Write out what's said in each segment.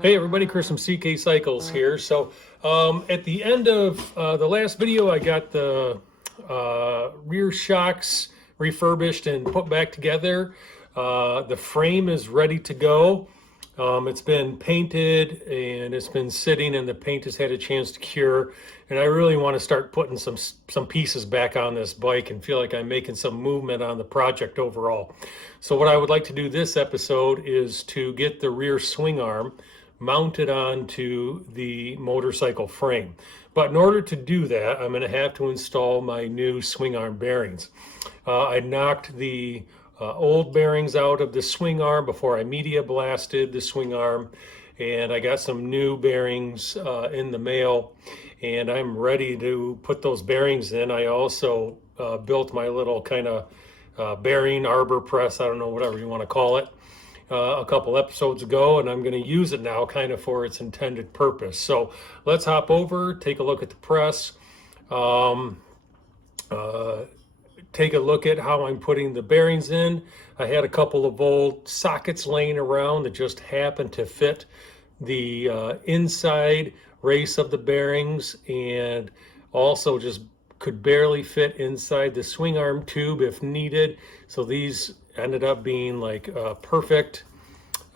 Hey everybody, Chris from CK Cycles here. So at the end of the last video, I got the rear shocks refurbished and put back together. The frame is ready to go. It's been painted and it's been sitting, and the paint has had a chance to cure. And I really want to start putting some pieces back on this bike and feel like I'm making some movement on the project overall. So what I would like to do this episode is to get the rear swing arm mounted onto the motorcycle frame. But in order to do that, I'm going to have to install my new swing arm bearings. I knocked the old bearings out of the swing arm before I media blasted the swing arm, and I got some new bearings in the mail, and I'm ready to put those bearings in. I also built my little kind of bearing arbor press, I don't know, whatever you want to call it, a couple episodes ago, and I'm going to use it now kind of for its intended purpose. So let's hop over, take a look at the press, take a look at how I'm putting the bearings in. I had a couple of old sockets laying around that just happened to fit the inside race of the bearings, and also just could barely fit inside the swing arm tube if needed. So these ended up being like perfect,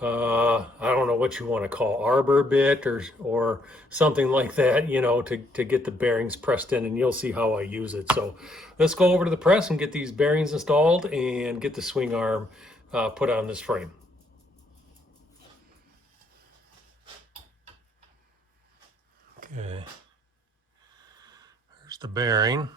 I don't know what you want to call, arbor bit or something like that, you know, to get the bearings pressed in, and you'll see how I use it. So let's go over to the press and get these bearings installed and get the swing arm put on this frame. Okay, there's the bearing.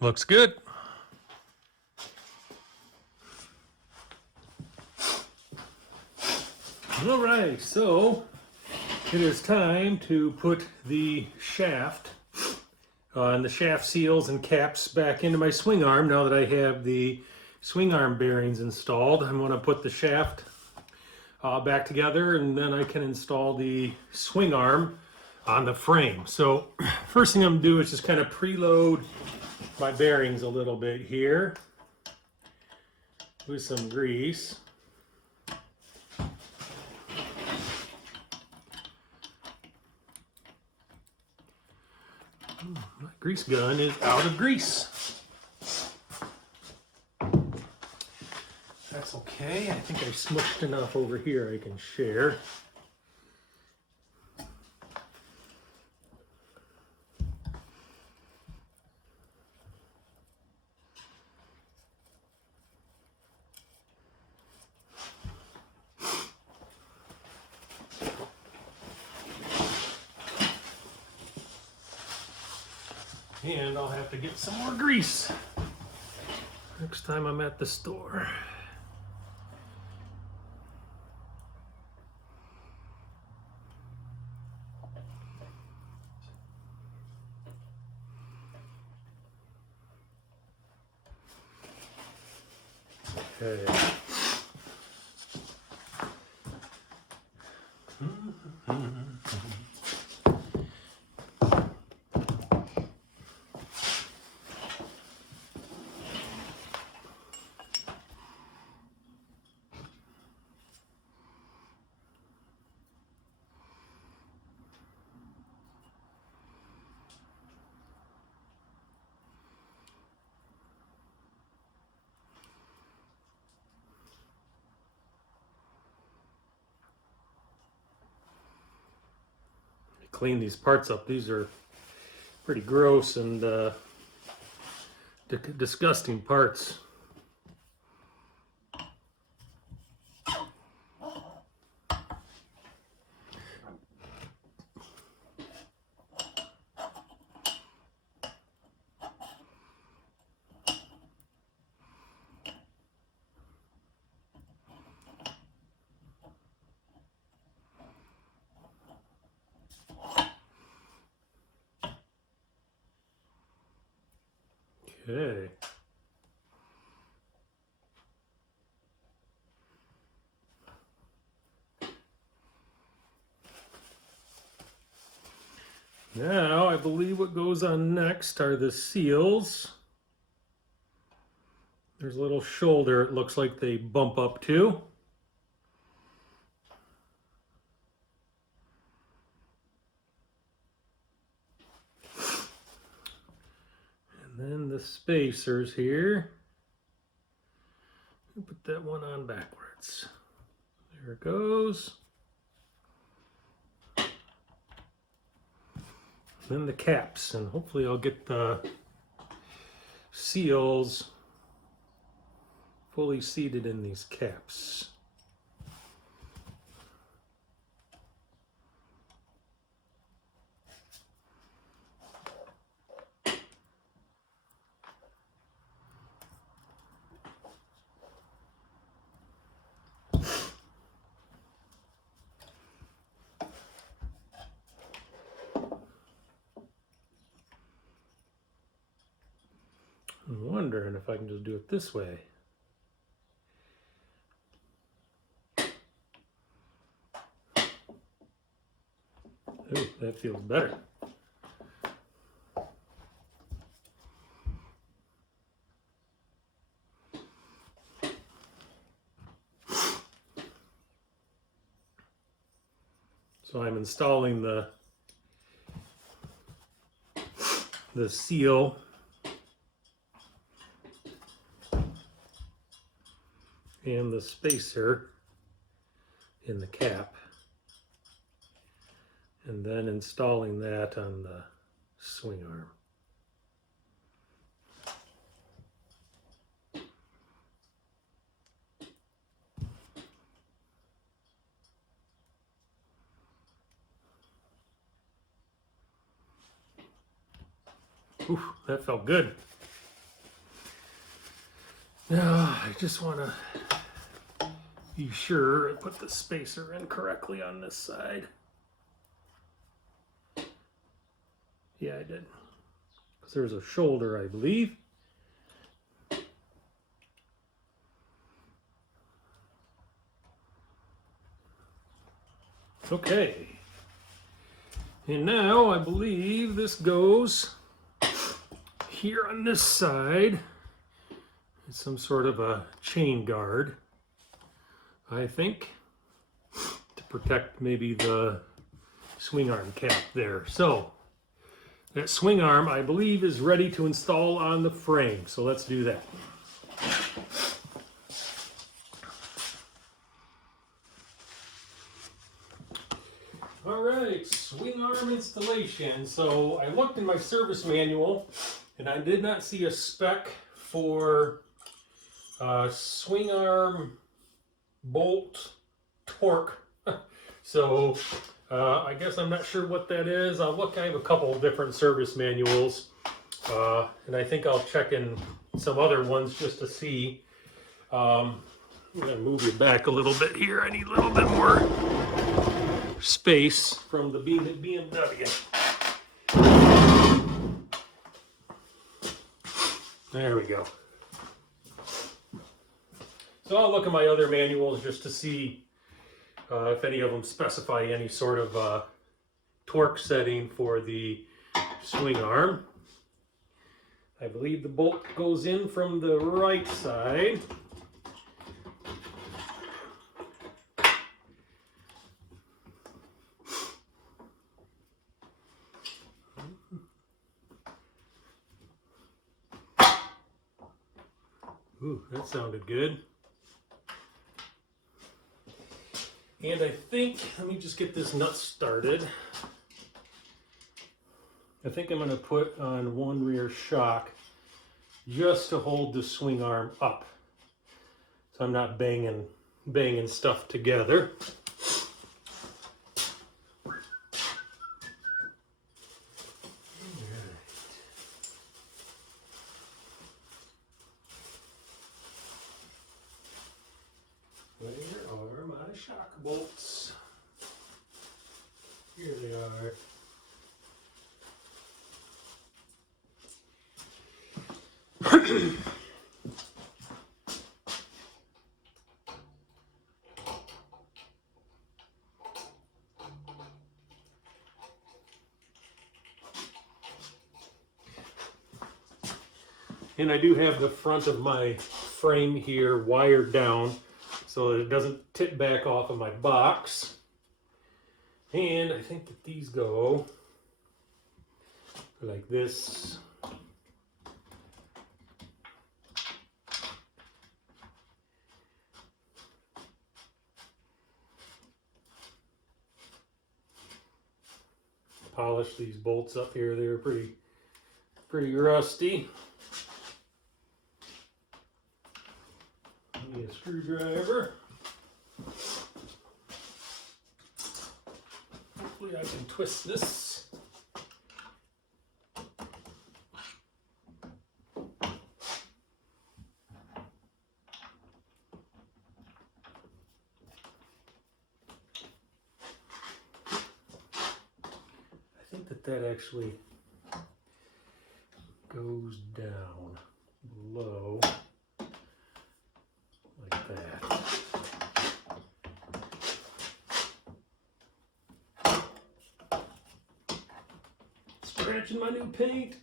Looks good. All right, so it is time to put the shaft and the shaft seals and caps back into my swing arm. Now that I have the swing arm bearings installed, I'm going to put the shaft back together, and then I can install the swing arm on the frame. So first thing I'm going to do is just kind of preload my bearings a little bit here with some grease. My grease gun is out of grease. That's okay. I think I've smushed enough over here I can share. And I'll have to get some more grease next time I'm at the store. Okay. clean these parts up. These are pretty gross and disgusting parts. Okay. Now, I believe what goes on next are the seals. There's a little shoulder, it looks like they bump up to. And then the spacers here. Put that one on backwards. There it goes. Then the caps, and hopefully I'll get the seals fully seated in these caps. I'm wondering if I can just do it this way. Ooh, that feels better. So I'm installing the seal and the spacer in the cap, and then installing that on the swing arm. Oof, that felt good. Now I just want to be sure I put the spacer in correctly on this side. Yeah, I did. Because there's a shoulder, I believe. Okay. And now I believe this goes here on this side. It's some sort of a chain guard, I think, to protect maybe the swing arm cap there. So that swing arm, I believe, is ready to install on the frame. So let's do that. All right, swing arm installation. So I looked in my service manual and I did not see a spec for swing arm bolt torque. So I guess I'm not sure what that is. I'll look. I have a couple of different service manuals, and I think I'll check in some other ones just to see. I'm gonna move you back a little bit here. I need a little bit more space from the BMW. There we go. So I'll look at my other manuals just to see if any of them specify any sort of torque setting for the swing arm. I believe the bolt goes in from the right side. Ooh, that sounded good. And I think, let me just get this nut started. I think I'm going to put on one rear shock just to hold the swing arm up, so I'm not banging stuff together. Where are my shock bolts? Here they are. And I do have the front of my frame here wired down so that it doesn't tip back off of my box. And I think that these go like this. Polish these bolts up here. They're pretty rusty. Need a screwdriver. Hopefully I can twist this. I think that actually goes down below like that. Scratching my new paint.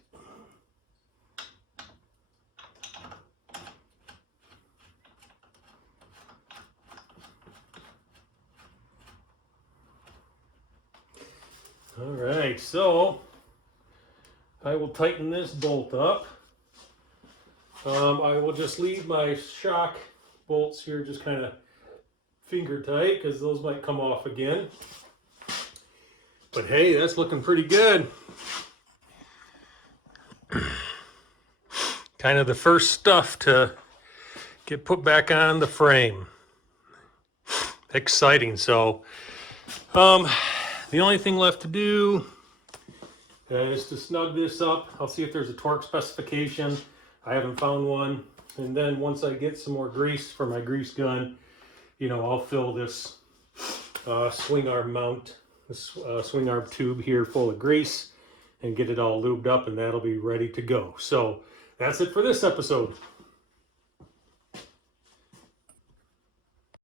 All right, so I will tighten this bolt up. I will just leave my shock bolts here just kind of finger tight because those might come off again. But hey, that's looking pretty good. Kind of the first stuff to get put back on the frame. Exciting. So the only thing left to do is to snug this up. I'll see if there's a torque specification. I haven't found one. And then once I get some more grease for my grease gun, you know, I'll fill this swing arm mount, this swing arm tube here full of grease and get it all lubed up, and that'll be ready to go. So that's it for this episode.